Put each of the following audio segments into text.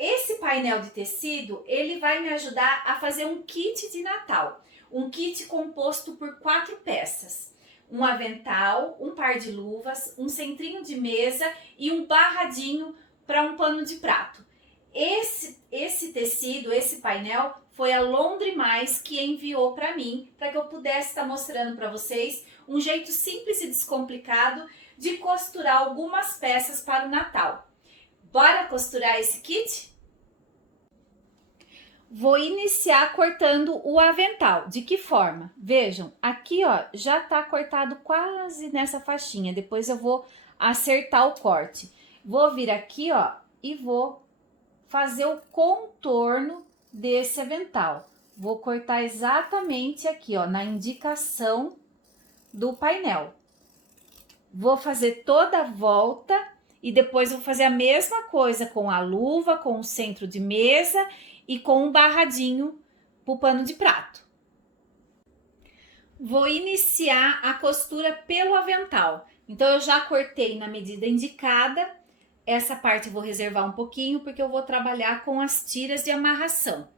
esse painel de tecido, ele vai me ajudar a fazer um kit de Natal. Um kit composto por 4 peças. Um avental, um par de luvas, um centrinho de mesa e um barradinho para um pano de prato. Esse tecido, esse painel, foi a Londre Mais que enviou para mim, para que eu pudesse estar mostrando para vocês um jeito simples e descomplicado de costurar algumas peças para o Natal. Bora costurar esse kit? Vou iniciar cortando o avental. De que forma? Vejam, aqui ó, já tá cortado quase nessa faixinha. Depois eu vou acertar o corte. Vou vir aqui ó e vou fazer o contorno desse avental. Vou cortar exatamente aqui ó, na indicação do painel. Vou fazer toda a volta e depois vou fazer a mesma coisa com a luva, com o centro de mesa e com um barradinho pro pano de prato. Vou iniciar a costura pelo avental. Então, eu já cortei na medida indicada. Essa parte eu vou reservar um pouquinho, porque eu vou trabalhar com as tiras de amarração.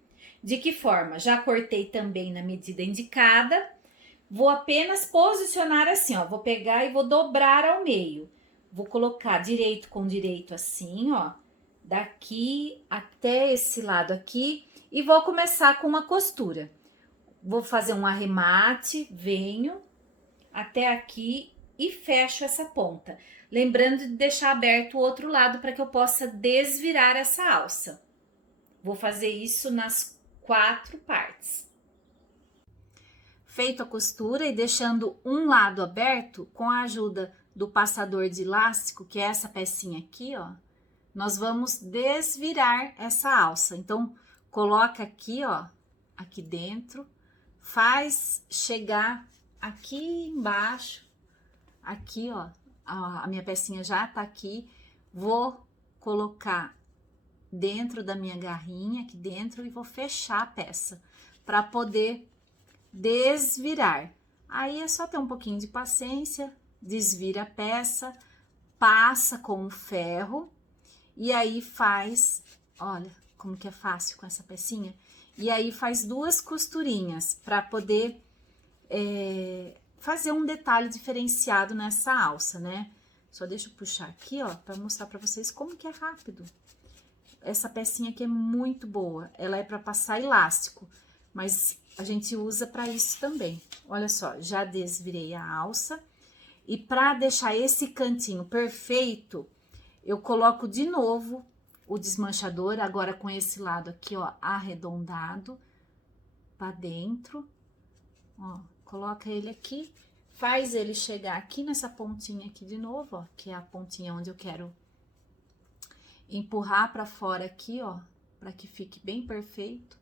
De que forma? Já cortei também na medida indicada. Vou apenas posicionar assim, ó. Vou pegar e vou dobrar ao meio. Vou colocar direito com direito assim, ó. Daqui até esse lado aqui e vou começar com uma costura. Vou fazer um arremate, venho até aqui e fecho essa ponta. Lembrando de deixar aberto o outro lado para que eu possa desvirar essa alça. Vou fazer isso nas 4 partes. Feito a costura e deixando um lado aberto, com a ajuda do passador de elástico, que é essa pecinha aqui, ó. Nós vamos desvirar essa alça. Então, coloca aqui, ó, aqui dentro, faz chegar aqui embaixo, aqui, ó, a minha pecinha já tá aqui. Vou colocar dentro da minha garrinha, aqui dentro, e vou fechar a peça para poder desvirar. Aí é só ter um pouquinho de paciência, desvira a peça, passa com o ferro. E aí faz, olha como que é fácil com essa pecinha. E aí faz 2 costurinhas para poder fazer um detalhe diferenciado nessa alça, né? Só deixa eu puxar aqui, ó, para mostrar para vocês como que é rápido. Essa pecinha aqui é muito boa. Ela é para passar elástico, mas a gente usa para isso também. Olha só, já desvirei a alça. E para deixar esse cantinho perfeito, eu coloco de novo o desmanchador, agora com esse lado aqui, ó, arredondado, para dentro. Ó, coloca ele aqui, faz ele chegar aqui nessa pontinha aqui de novo, ó, que é a pontinha onde eu quero empurrar para fora aqui, ó, para que fique bem perfeito.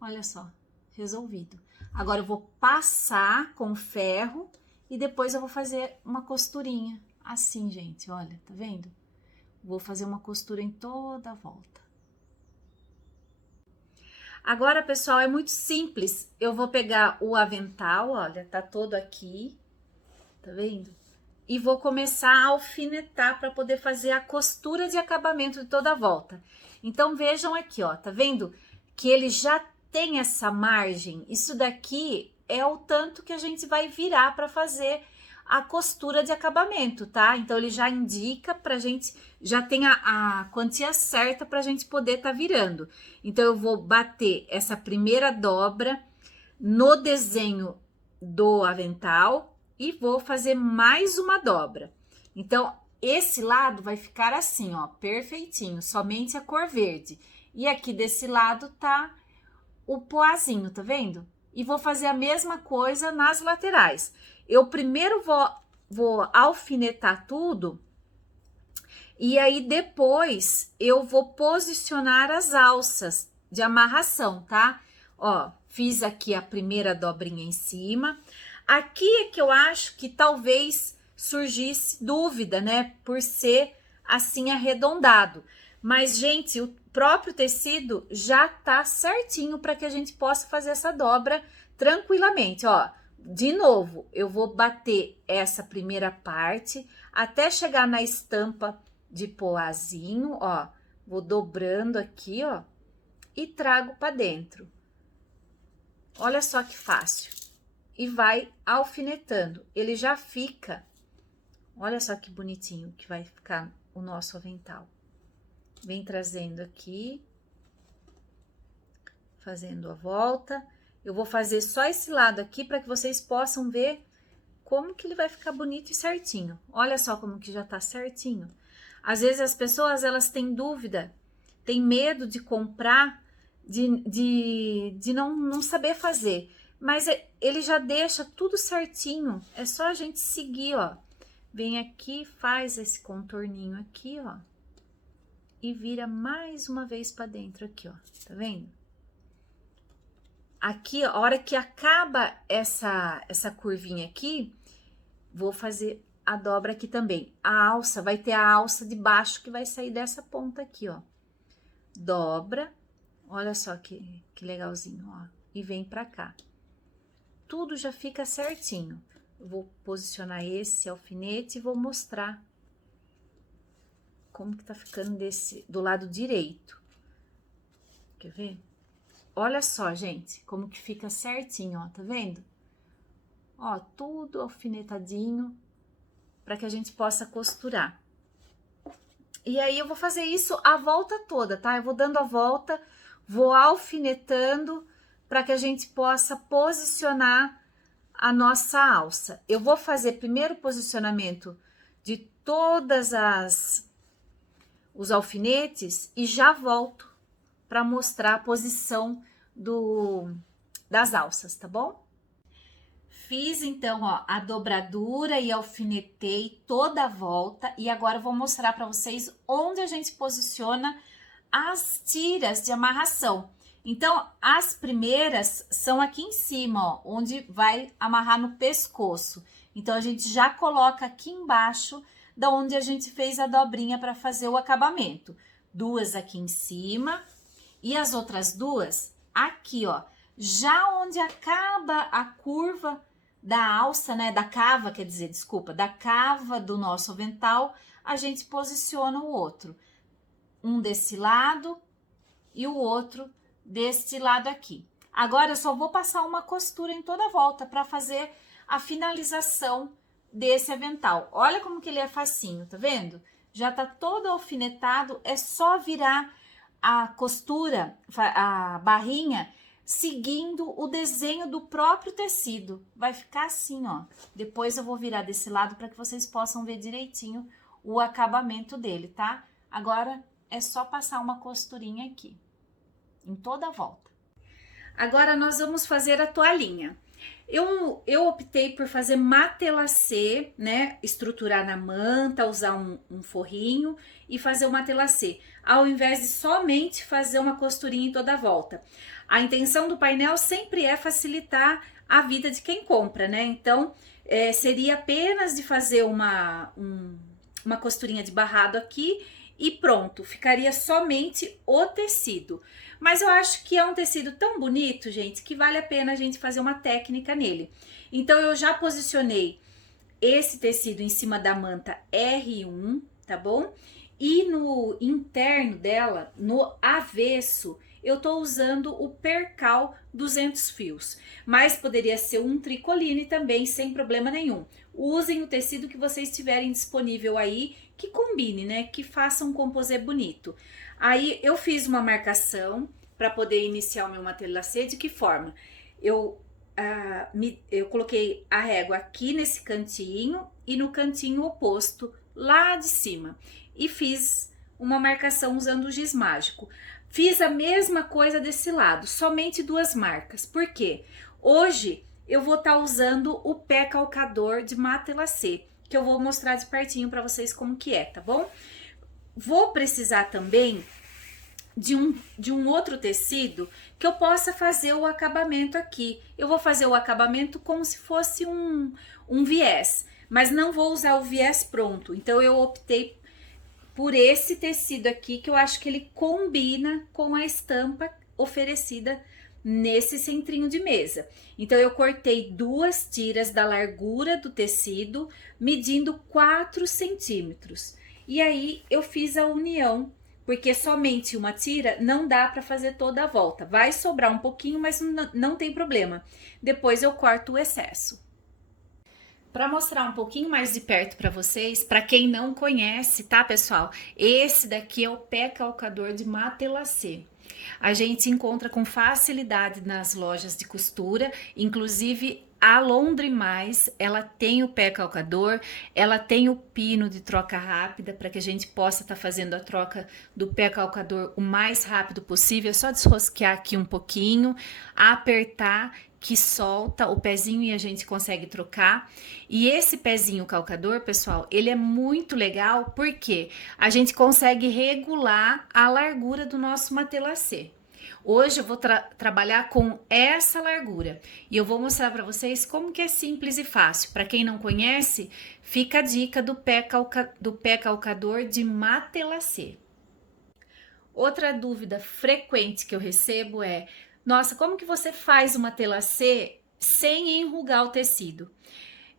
Olha só, resolvido. Agora eu vou passar com ferro e depois eu vou fazer uma costurinha, assim, gente, olha, tá vendo? Vou fazer uma costura em toda a volta. Agora, pessoal, é muito simples. Eu vou pegar o avental, olha, tá todo aqui, tá vendo? E vou começar a alfinetar para poder fazer a costura de acabamento de toda a volta. Então, vejam aqui, ó, tá vendo? Que ele já tem essa margem. Isso daqui é o tanto que a gente vai virar para fazer a costura de acabamento, tá? Então, ele já indica pra gente, já tem a quantia certa pra gente poder tá virando. Então, eu vou bater essa primeira dobra no desenho do avental e vou fazer mais uma dobra. Então, esse lado vai ficar assim, ó, perfeitinho, somente a cor verde. E aqui desse lado tá o poazinho, tá vendo? E vou fazer a mesma coisa nas laterais. Eu primeiro vou alfinetar tudo e aí depois eu vou posicionar as alças de amarração, tá? Ó, fiz aqui a primeira dobrinha em cima. Aqui é que eu acho que talvez surgisse dúvida, né? Por ser assim arredondado. Mas, gente, o próprio tecido já tá certinho para que a gente possa fazer essa dobra tranquilamente, ó. De novo, eu vou bater essa primeira parte até chegar na estampa de poazinho, ó. Vou dobrando aqui, ó, e trago para dentro. Olha só que fácil. E vai alfinetando. Ele já fica. Olha só que bonitinho que vai ficar o nosso avental. Vem trazendo aqui. Fazendo a volta. Eu vou fazer só esse lado aqui para que vocês possam ver como que ele vai ficar bonito e certinho. Olha só como que já tá certinho. Às vezes as pessoas, elas têm dúvida, têm medo de comprar, de não saber fazer. Mas ele já deixa tudo certinho. É só a gente seguir, ó. Vem aqui, faz esse contorninho aqui, ó. E vira mais uma vez para dentro aqui, ó. Tá vendo? Aqui, a hora que acaba essa curvinha aqui, vou fazer a dobra aqui também. A alça, vai ter a alça de baixo que vai sair dessa ponta aqui, ó. Dobra, olha só que legalzinho, ó. E vem pra cá. Tudo já fica certinho. Eu vou posicionar esse alfinete e vou mostrar como que tá ficando do lado direito. Quer ver? Olha só, gente, como que fica certinho, ó, tá vendo? Ó, tudo alfinetadinho para que a gente possa costurar. E aí eu vou fazer isso a volta toda, tá? Eu vou dando a volta, vou alfinetando para que a gente possa posicionar a nossa alça. Eu vou fazer primeiro o posicionamento de todas os alfinetes e já volto para mostrar a posição das alças, tá bom? Fiz então, ó, a dobradura e alfinetei toda a volta e agora eu vou mostrar para vocês onde a gente posiciona as tiras de amarração. Então, as primeiras são aqui em cima, ó, onde vai amarrar no pescoço. Então, a gente já coloca aqui embaixo da onde a gente fez a dobrinha para fazer o acabamento. Duas aqui em cima e as outras duas aqui, ó, já onde acaba a curva da alça, né, da cava, quer dizer, desculpa, da cava do nosso avental, a gente posiciona o outro. Um desse lado e o outro deste lado aqui. Agora eu só vou passar uma costura em toda a volta para fazer a finalização desse avental. Olha como que ele é facinho, tá vendo? Já tá todo alfinetado, é só virar a costura, a barrinha, seguindo o desenho do próprio tecido. Vai ficar assim, ó. Depois eu vou virar desse lado para que vocês possam ver direitinho o acabamento dele, tá? Agora é só passar uma costurinha aqui, em toda a volta. Agora nós vamos fazer a toalhinha. Eu optei por fazer matelacê, né? Estruturar na manta, usar um forrinho e fazer o matelacê, ao invés de somente fazer uma costurinha em toda a volta. A intenção do painel sempre é facilitar a vida de quem compra, né? Então, seria apenas de fazer uma costurinha de barrado aqui e pronto, ficaria somente o tecido. Mas eu acho que é um tecido tão bonito, gente, que vale a pena a gente fazer uma técnica nele. Então, eu já posicionei esse tecido em cima da manta R1, tá bom? E no interno dela, no avesso, eu tô usando o percal 200 fios. Mas poderia ser um tricoline também, sem problema nenhum. Usem o tecido que vocês tiverem disponível aí, que combine, né? Que faça um composê bonito. Aí eu fiz uma marcação para poder iniciar o meu matelacê. De que forma? Eu coloquei a régua aqui nesse cantinho e no cantinho oposto, lá de cima. E fiz uma marcação usando o giz mágico. Fiz a mesma coisa desse lado, somente duas marcas. Por quê? Hoje eu vou estar usando o pé calcador de matelacê, que eu vou mostrar de pertinho para vocês como que é, tá bom? Vou precisar também de um outro tecido que eu possa fazer o acabamento aqui. Eu vou fazer o acabamento como se fosse um viés, mas não vou usar o viés pronto. Então, eu optei por esse tecido aqui, que eu acho que ele combina com a estampa oferecida nesse centrinho de mesa. Então, eu cortei 2 tiras da largura do tecido, medindo 4 centímetros. E aí, eu fiz a união porque somente uma tira não dá para fazer toda a volta. Vai sobrar um pouquinho, mas não tem problema. Depois eu corto o excesso. Para mostrar um pouquinho mais de perto para vocês, para quem não conhece, tá, pessoal? Esse daqui é o pé calcador de Matelassé. A gente encontra com facilidade nas lojas de costura, inclusive a Londres Mais, ela tem o pé calcador, ela tem o pino de troca rápida para que a gente possa estar fazendo a troca do pé calcador o mais rápido possível. É só desrosquear aqui um pouquinho, apertar que solta o pezinho e a gente consegue trocar. E esse pezinho calcador, pessoal, ele é muito legal porque a gente consegue regular a largura do nosso matelassé. Hoje eu vou trabalhar com essa largura e eu vou mostrar para vocês como que é simples e fácil. Para quem não conhece, fica a dica do pé calcador de Matelassé. Outra dúvida frequente que eu recebo é: nossa, como que você faz uma matelassé sem enrugar o tecido?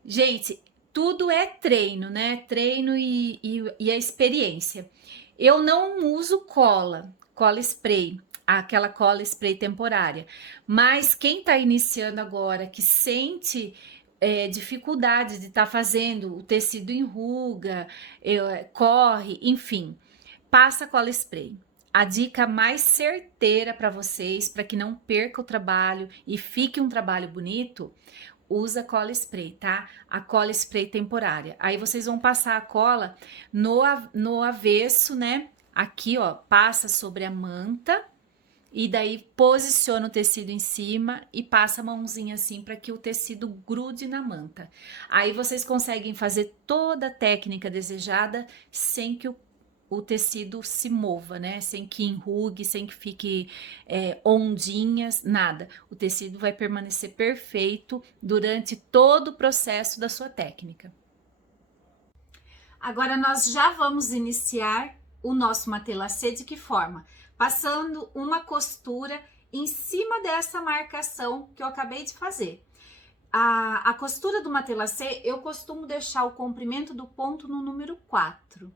Gente, tudo é treino, né? Treino e a experiência. Eu não uso cola spray, aquela cola spray temporária. Mas quem tá iniciando agora, que sente dificuldade de estar fazendo, o tecido enruga, corre, enfim, passa cola spray. A dica mais certeira para vocês, para que não perca o trabalho e fique um trabalho bonito, usa cola spray, tá? A cola spray temporária. Aí vocês vão passar a cola no avesso, né? Aqui, ó, passa sobre a manta e daí posiciona o tecido em cima e passa a mãozinha assim para que o tecido grude na manta. Aí vocês conseguem fazer toda a técnica desejada sem que o tecido se mova, né? Sem que enrugue, sem que fique ondinhas, nada. O tecido vai permanecer perfeito durante todo o processo da sua técnica. Agora nós já vamos iniciar o nosso matelassé de que forma? Passando uma costura em cima dessa marcação que eu acabei de fazer. A costura do matelassé, eu costumo deixar o comprimento do ponto no número 4.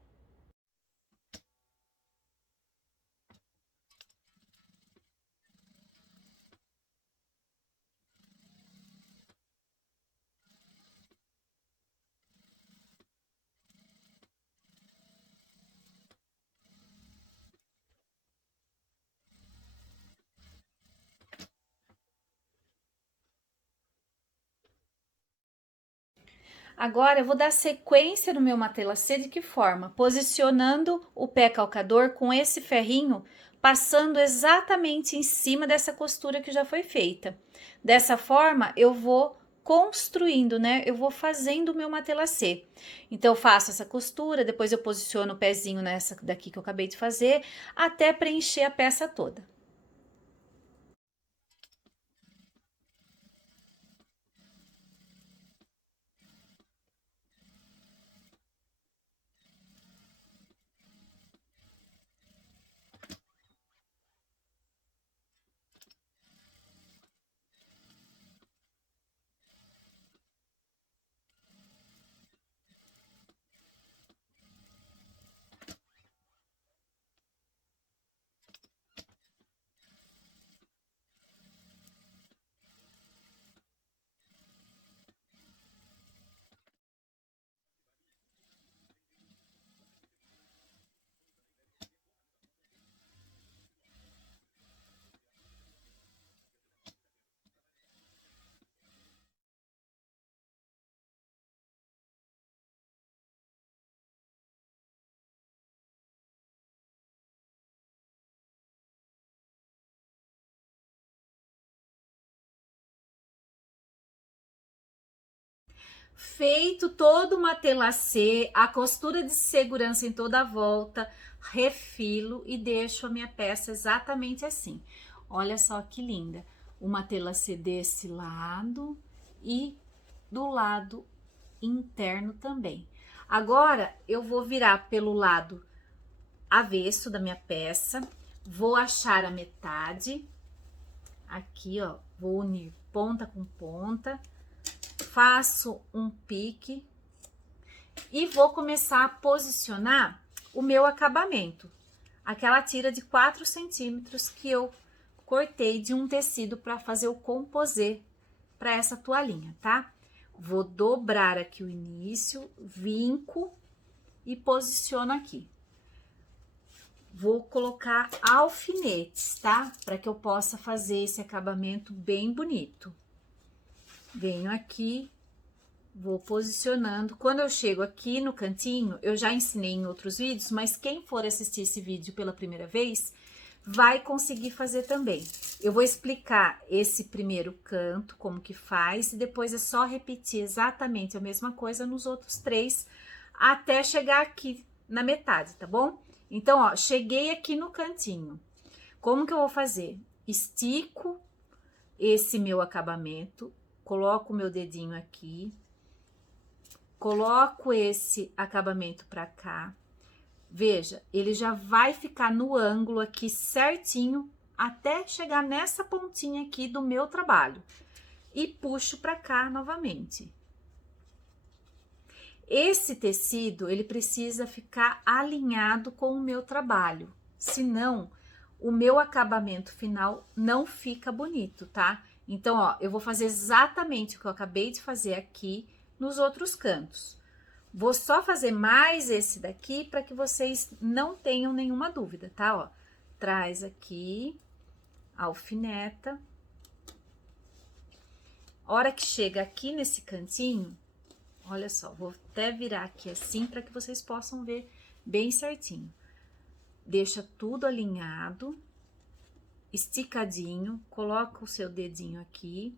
Agora eu vou dar sequência no meu matelassé de que forma? Posicionando o pé calcador com esse ferrinho, passando exatamente em cima dessa costura que já foi feita. Dessa forma, eu vou construindo, né? Eu vou fazendo o meu matelassé. Então, eu faço essa costura, depois eu posiciono o pezinho nessa daqui que eu acabei de fazer, até preencher a peça toda. Feito todo o matelassé, a costura de segurança em toda a volta, refilo e deixo a minha peça exatamente assim. Olha só que linda. O matelassé desse lado e do lado interno também. Agora eu vou virar pelo lado avesso da minha peça, vou achar a metade, aqui ó, vou unir ponta com ponta, faço um pique e vou começar a posicionar o meu acabamento. aquela tira de 4 centímetros que eu cortei de um tecido para fazer o composê para essa toalhinha, tá? Vou dobrar aqui o início, vinco e posiciono aqui. Vou colocar alfinetes, tá? Para que eu possa fazer esse acabamento bem bonito. Venho aqui, vou posicionando. Quando eu chego aqui no cantinho, eu já ensinei em outros vídeos, mas quem for assistir esse vídeo pela primeira vez, vai conseguir fazer também. Eu vou explicar esse primeiro canto, como que faz, e depois é só repetir exatamente a mesma coisa nos outros 3, até chegar aqui na metade, tá bom? Então, ó, cheguei aqui no cantinho. Como que eu vou fazer? Estico esse meu acabamento, coloco o meu dedinho aqui, coloco esse acabamento pra cá. Veja, ele já vai ficar no ângulo aqui certinho até chegar nessa pontinha aqui do meu trabalho. E puxo pra cá novamente. Esse tecido, ele precisa ficar alinhado com o meu trabalho, senão o meu acabamento final não fica bonito, tá? Então, ó, eu vou fazer exatamente o que eu acabei de fazer aqui nos outros cantos. Vou só fazer mais esse daqui para que vocês não tenham nenhuma dúvida, tá? Ó, traz aqui, alfineta. Hora que chega aqui nesse cantinho, olha só, vou até virar aqui assim para que vocês possam ver bem certinho. Deixa tudo alinhado, esticadinho, coloca o seu dedinho aqui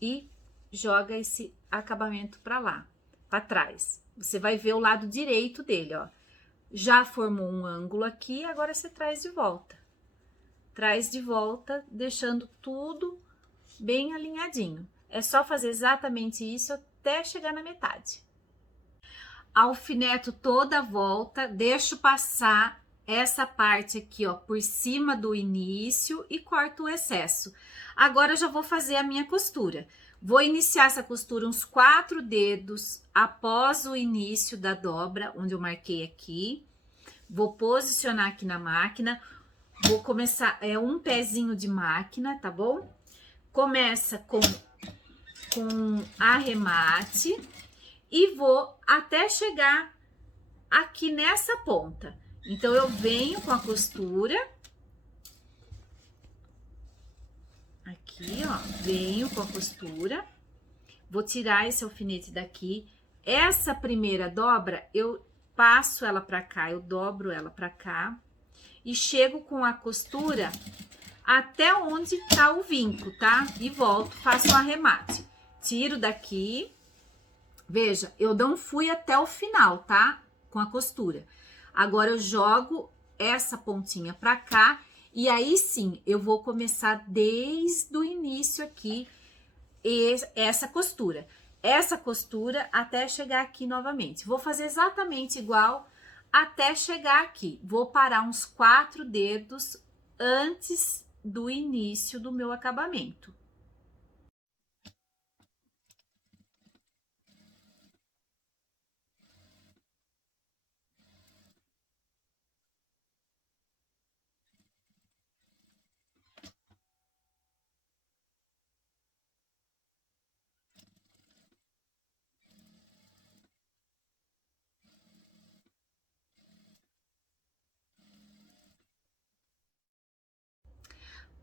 e joga esse acabamento para lá, para trás. Você vai ver o lado direito dele, ó. Já formou um ângulo aqui, agora você traz de volta. Traz de volta, deixando tudo bem alinhadinho. É só fazer exatamente isso até chegar na metade. Alfineto toda a volta, deixo passar essa parte aqui, ó, por cima do início e corto o excesso. Agora eu já vou fazer a minha costura. Vou iniciar essa costura uns 4 dedos após o início da dobra, onde eu marquei aqui. Vou posicionar aqui na máquina. Vou começar, um pezinho de máquina, tá bom? Começa com arremate e vou até chegar aqui nessa ponta. Então, eu venho com a costura. Aqui, ó, venho com a costura, vou tirar esse alfinete daqui. Essa primeira dobra, eu passo ela pra cá, eu dobro ela pra cá e chego com a costura até onde tá o vinco, tá? E volto, faço um arremate. Tiro daqui, veja, eu não fui até o final, tá? Com a costura. Agora, eu jogo essa pontinha pra cá. E aí sim, eu vou começar desde o início aqui, essa costura. Essa costura até chegar aqui novamente. Vou fazer exatamente igual até chegar aqui. Vou parar uns 4 dedos antes do início do meu acabamento.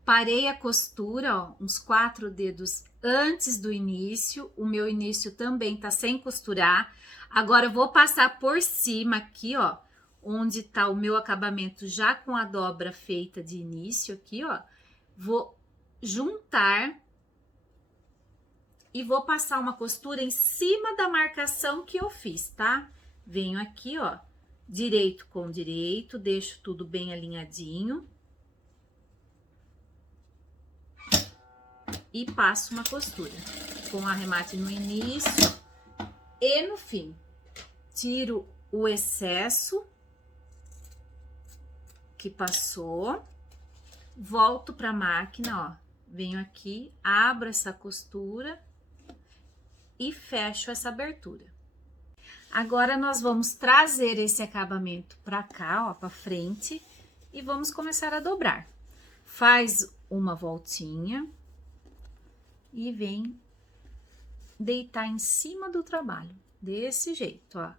Parei a costura, ó, uns 4 dedos antes do início. O meu início também tá sem costurar. Agora, eu vou passar por cima aqui, ó, onde tá o meu acabamento já com a dobra feita de início aqui, ó. Vou juntar e vou passar uma costura em cima da marcação que eu fiz, tá? Venho aqui, ó, direito com direito, deixo tudo bem alinhadinho. E passo uma costura com arremate no início e no fim. Tiro o excesso que passou, volto para a máquina, ó. Venho aqui, abro essa costura e fecho essa abertura. Agora, nós vamos trazer esse acabamento para cá, ó, para frente, e vamos começar a dobrar. Faz uma voltinha e vem deitar em cima do trabalho, desse jeito, ó,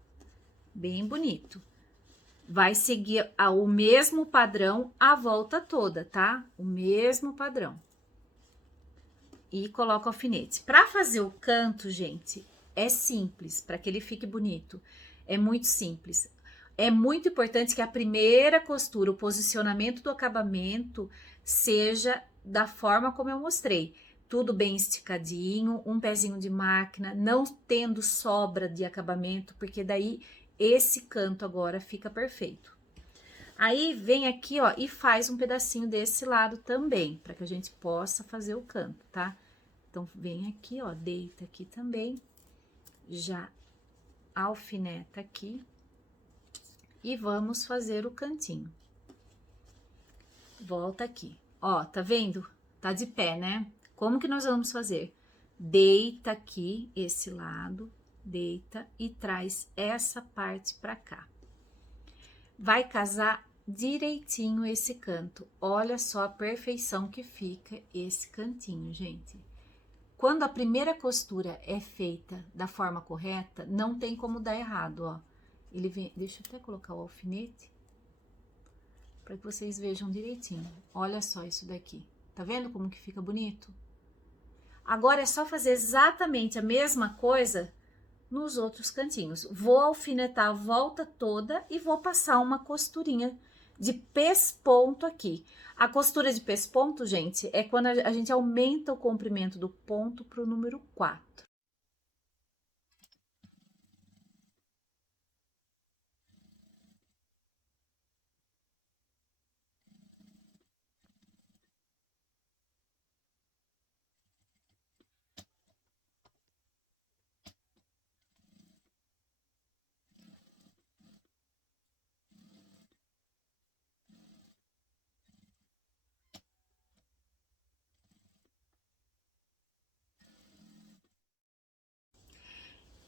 bem bonito. Vai seguir o mesmo padrão a volta toda, tá? O mesmo padrão. E coloca o alfinete. Para fazer o canto, gente, é simples, para que ele fique bonito. É muito simples. É muito importante que a primeira costura, o posicionamento do acabamento, seja da forma como eu mostrei. Tudo bem esticadinho, um pezinho de máquina, não tendo sobra de acabamento, porque daí esse canto agora fica perfeito. Aí vem aqui, ó, e faz um pedacinho desse lado também, para que a gente possa fazer o canto, tá? Então, vem aqui, ó, deita aqui também, já alfineta aqui e vamos fazer o cantinho. Volta aqui, ó, tá vendo? Tá de pé, né? Como que nós vamos fazer? Deita aqui esse lado, deita e traz essa parte pra cá. Vai casar direitinho esse canto. Olha só a perfeição que fica esse cantinho, gente. Quando a primeira costura é feita da forma correta, não tem como dar errado, ó. Ele vem, deixa eu até colocar o alfinete para que vocês vejam direitinho. Olha só isso daqui. Tá vendo como que fica bonito? Agora é só fazer exatamente a mesma coisa nos outros cantinhos. Vou alfinetar a volta toda e vou passar uma costurinha de pesponto aqui. A costura de pesponto, gente, é quando a gente aumenta o comprimento do ponto para o número 4.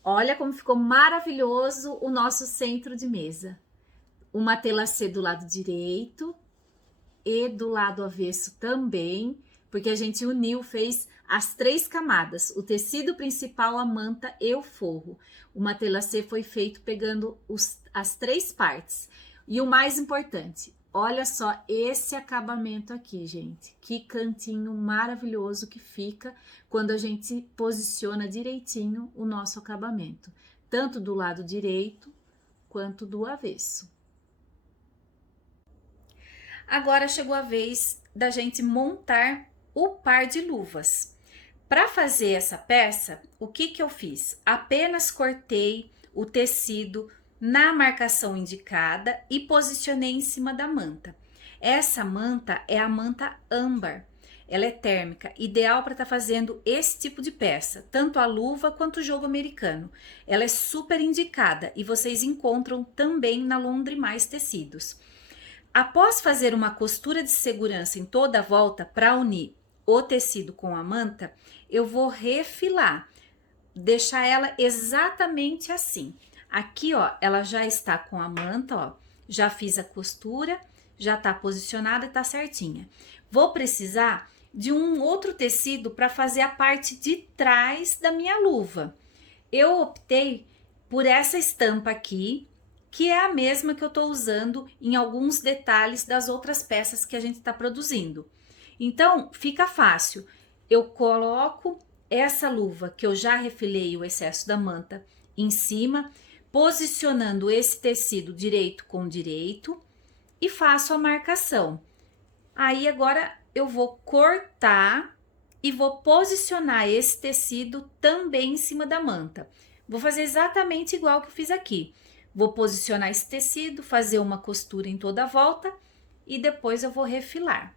Olha como ficou maravilhoso o nosso centro de mesa. Uma telacê do lado direito e do lado avesso também, porque a gente uniu, fez as 3 camadas, o tecido principal, a manta e o forro. O matelassé foi feito pegando as 3 partes. E o mais importante, olha só esse acabamento aqui, gente. Que cantinho maravilhoso que fica quando a gente posiciona direitinho o nosso acabamento, tanto do lado direito quanto do avesso. Agora chegou a vez da gente montar o par de luvas. Para fazer essa peça, o que eu fiz? Apenas cortei o tecido na marcação indicada e posicionei em cima da manta. Essa manta é a manta âmbar. Ela é térmica, ideal para estar fazendo esse tipo de peça, tanto a luva quanto o jogo americano. Ela é super indicada e vocês encontram também na Londres Mais Tecidos. Após fazer uma costura de segurança em toda a volta para unir o tecido com a manta, eu vou refilar, deixar ela exatamente assim. Aqui, ó, ela já está com a manta, ó, já fiz a costura, já tá posicionada e tá certinha. Vou precisar de um outro tecido para fazer a parte de trás da minha luva. Eu optei por essa estampa aqui, que é a mesma que eu tô usando em alguns detalhes das outras peças que a gente tá produzindo. Então, fica fácil. Eu coloco essa luva que eu já refilei o excesso da manta em cima, posicionando esse tecido direito com direito e faço a marcação. Aí agora eu vou cortar e vou posicionar esse tecido também em cima da manta. Vou fazer exatamente igual que eu fiz aqui. Vou posicionar esse tecido, fazer uma costura em toda a volta e depois eu vou refilar.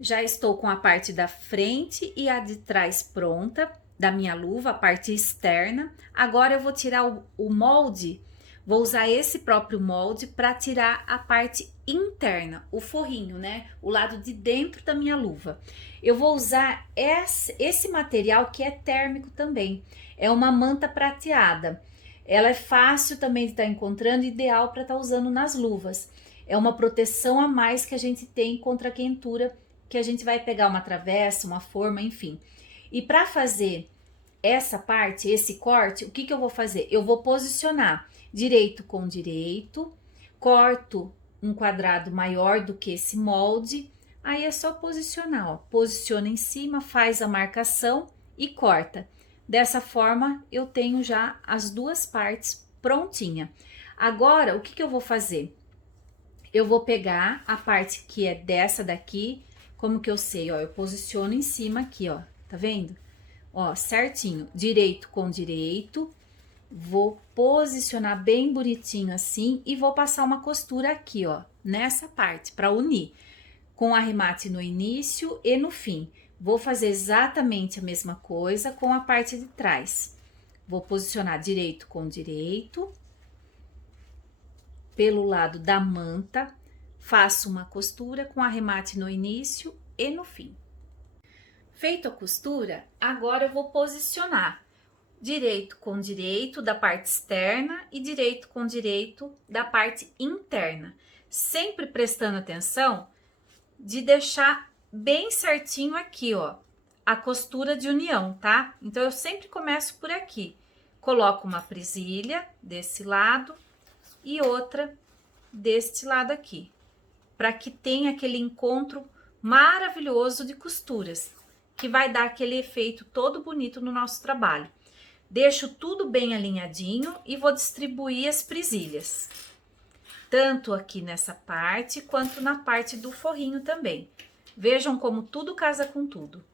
Já estou com a parte da frente e a de trás pronta da minha luva, a parte externa. Agora eu vou tirar o molde, vou usar esse próprio molde para tirar a parte interna, o forrinho, né? O lado de dentro da minha luva. Eu vou usar esse material que é térmico também, é uma manta prateada. Ela é fácil também de estar encontrando, ideal para estar usando nas luvas. É uma proteção a mais que a gente tem contra a quentura, que a gente vai pegar uma travessa, uma forma, enfim. E para fazer essa parte, esse corte, o que que eu vou fazer? Eu vou posicionar direito com direito, corto um quadrado maior do que esse molde, aí é só posicionar, ó. Posiciona em cima, faz a marcação e corta. Dessa forma, eu tenho já as duas partes prontinha. Agora, o que que eu vou fazer? Eu vou pegar a parte que é dessa daqui, como que eu sei, ó, eu posiciono em cima aqui, ó, tá vendo? Ó, certinho, direito com direito, vou posicionar bem bonitinho assim e vou passar uma costura aqui, ó, nessa parte, para unir, com arremate no início e no fim. Vou fazer exatamente a mesma coisa com a parte de trás. Vou posicionar direito com direito, pelo lado da manta, faço uma costura com arremate no início e no fim. Feito a costura, agora eu vou posicionar direito com direito da parte externa e direito com direito da parte interna, sempre prestando atenção de deixar bem certinho aqui, ó, a costura de união, tá? Então, eu sempre começo por aqui, coloco uma presilha desse lado e outra deste lado aqui, para que tenha aquele encontro maravilhoso de costuras, que vai dar aquele efeito todo bonito no nosso trabalho. Deixo tudo bem alinhadinho e vou distribuir as presilhas, tanto aqui nessa parte quanto na parte do forrinho também. Vejam como tudo casa com tudo.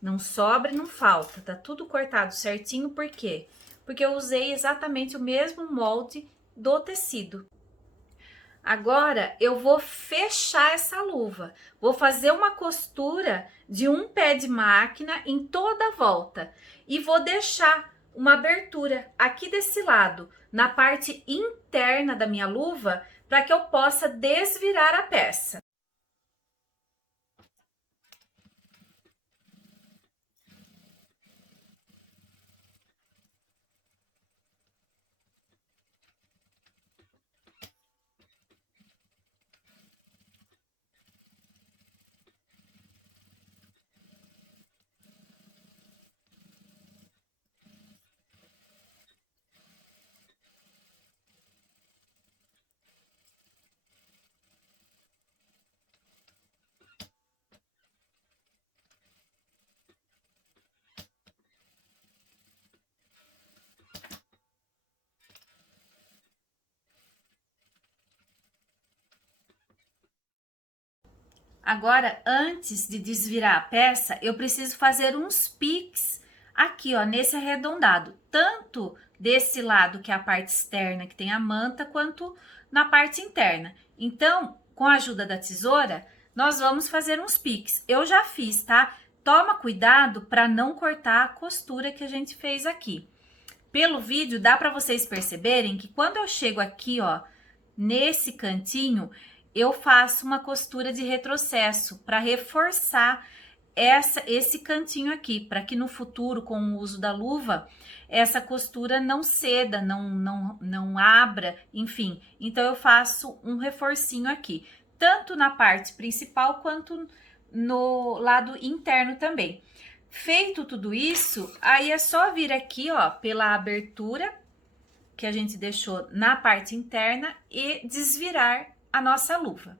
Não sobra e não falta, tá tudo cortado certinho, por quê? Porque eu usei exatamente o mesmo molde do tecido. Agora, eu vou fechar essa luva. Vou fazer uma costura de um pé de máquina em toda a volta. E vou deixar uma abertura aqui desse lado, na parte interna da minha luva, para que eu possa desvirar a peça. Agora, antes de desvirar a peça, eu preciso fazer uns piques aqui, ó, nesse arredondado, tanto desse lado que é a parte externa, que tem a manta, quanto na parte interna. Então, com a ajuda da tesoura, nós vamos fazer uns piques. Eu já fiz, tá? Toma cuidado para não cortar a costura que a gente fez aqui. Pelo vídeo, dá para vocês perceberem que quando eu chego aqui, ó, nesse cantinho, eu faço uma costura de retrocesso para reforçar esse cantinho aqui, para que no futuro, com o uso da luva, essa costura não ceda, não abra, enfim. Então, eu faço um reforcinho aqui, tanto na parte principal quanto no lado interno também. Feito tudo isso, aí é só vir aqui, ó, pela abertura que a gente deixou na parte interna e desvirar a nossa luva.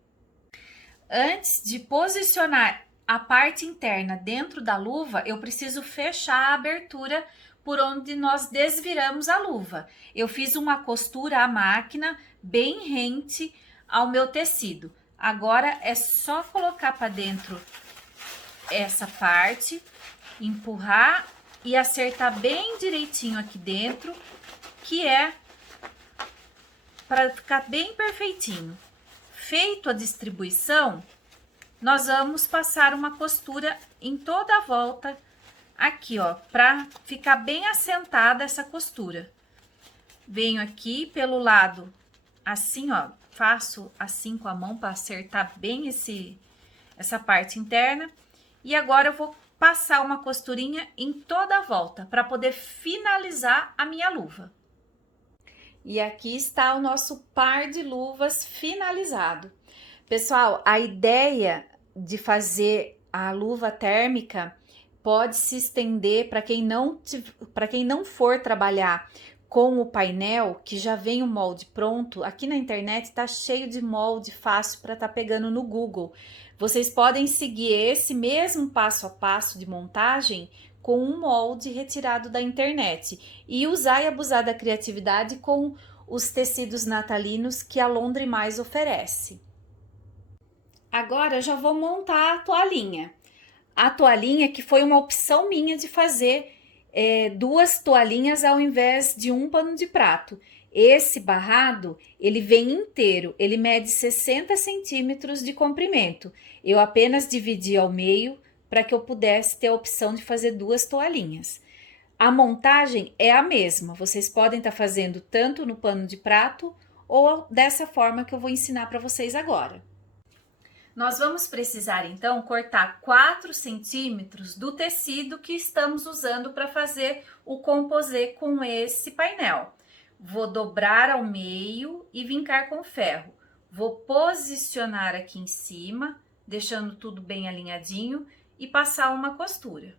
Antes de posicionar a parte interna dentro da luva, eu preciso fechar a abertura por onde nós desviramos a luva. Eu fiz uma costura à máquina bem rente ao meu tecido. Agora é só colocar para dentro essa parte, empurrar e acertar bem direitinho aqui dentro, que é para ficar bem perfeitinho. Feito a distribuição, nós vamos passar uma costura em toda a volta aqui, ó, para ficar bem assentada essa costura. Venho aqui pelo lado, assim, ó, faço assim com a mão para acertar bem essa parte interna. E agora eu vou passar uma costurinha em toda a volta para poder finalizar a minha luva. E aqui está o nosso par de luvas finalizado. Pessoal, a ideia de fazer a luva térmica pode se estender para quem não for trabalhar com o painel, que já vem o molde pronto. Aqui na internet está cheio de molde fácil para estar pegando no Google. Vocês podem seguir esse mesmo passo a passo de montagem com um molde retirado da internet e usar e abusar da criatividade com os tecidos natalinos que a Londres Mais oferece. Agora eu já vou montar a toalhinha. A toalhinha que foi uma opção minha de fazer duas toalhinhas ao invés de um pano de prato. Esse barrado, ele vem inteiro, ele mede 60 centímetros de comprimento. Eu apenas dividi ao meio para que eu pudesse ter a opção de fazer duas toalhinhas. A montagem é a mesma, vocês podem estar fazendo tanto no pano de prato ou dessa forma que eu vou ensinar para vocês agora. Nós vamos precisar então cortar 4 centímetros do tecido que estamos usando para fazer o composê com esse painel. Vou dobrar ao meio e vincar com ferro. Vou posicionar aqui em cima, deixando tudo bem alinhadinho e passar uma costura.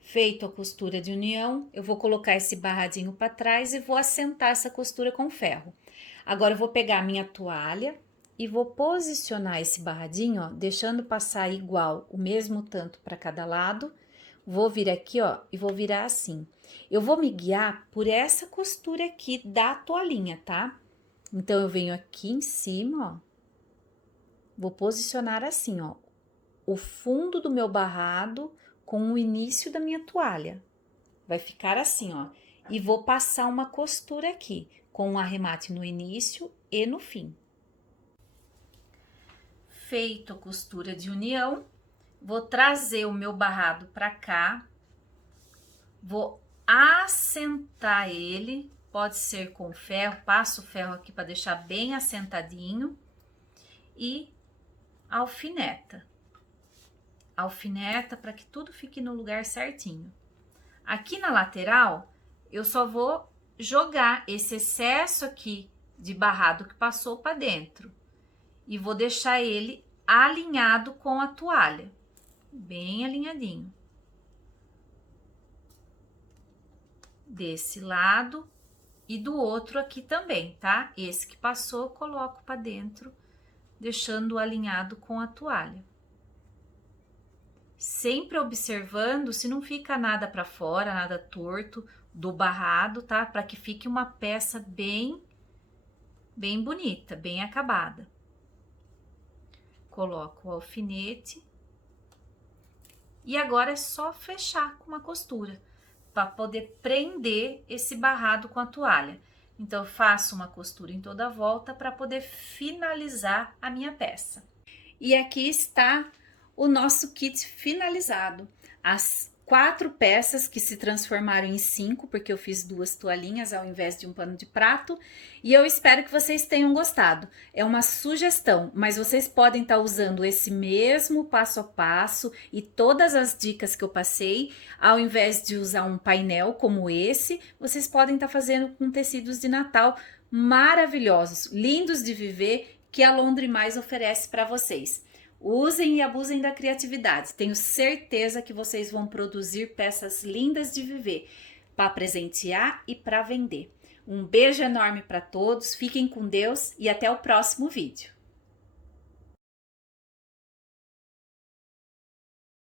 Feito a costura de união, eu vou colocar esse barradinho para trás e vou assentar essa costura com ferro. Agora eu vou pegar a minha toalha e vou posicionar esse barradinho, ó, deixando passar igual, o mesmo tanto para cada lado. Vou vir aqui, ó, e vou virar assim. Eu vou me guiar por essa costura aqui da toalhinha, tá? Então, eu venho aqui em cima, ó. Vou posicionar assim, ó, o fundo do meu barrado com o início da minha toalha. Vai ficar assim, ó. E vou passar uma costura aqui, com um arremate no início e no fim. Feito a costura de união, vou trazer o meu barrado para cá, vou assentar ele, pode ser com ferro, passo o ferro aqui para deixar bem assentadinho e alfineta. Alfineta para que tudo fique no lugar certinho. Aqui na lateral, eu só vou jogar esse excesso aqui de barrado que passou para dentro. E vou deixar ele alinhado com a toalha, bem alinhadinho. Desse lado e do outro aqui também, tá? Esse que passou, eu coloco para dentro, deixando alinhado com a toalha. Sempre observando se não fica nada para fora, nada torto do barrado, tá? Para que fique uma peça bem bonita, bem acabada. Coloco o alfinete e agora é só fechar com uma costura para poder prender esse barrado com a toalha. Então, eu faço uma costura em toda a volta para poder finalizar a minha peça. E aqui está o nosso kit finalizado. As 4 peças que se transformaram em 5, porque eu fiz 2 toalhinhas ao invés de um pano de prato. E eu espero que vocês tenham gostado. É uma sugestão, mas vocês podem estar usando esse mesmo passo a passo e todas as dicas que eu passei. Ao invés de usar um painel como esse, vocês podem estar fazendo com tecidos de Natal maravilhosos, lindos de viver, que a Londres Mais oferece para vocês. Usem e abusem da criatividade. Tenho certeza que vocês vão produzir peças lindas de viver para presentear e para vender. Um beijo enorme para todos, fiquem com Deus e até o próximo vídeo.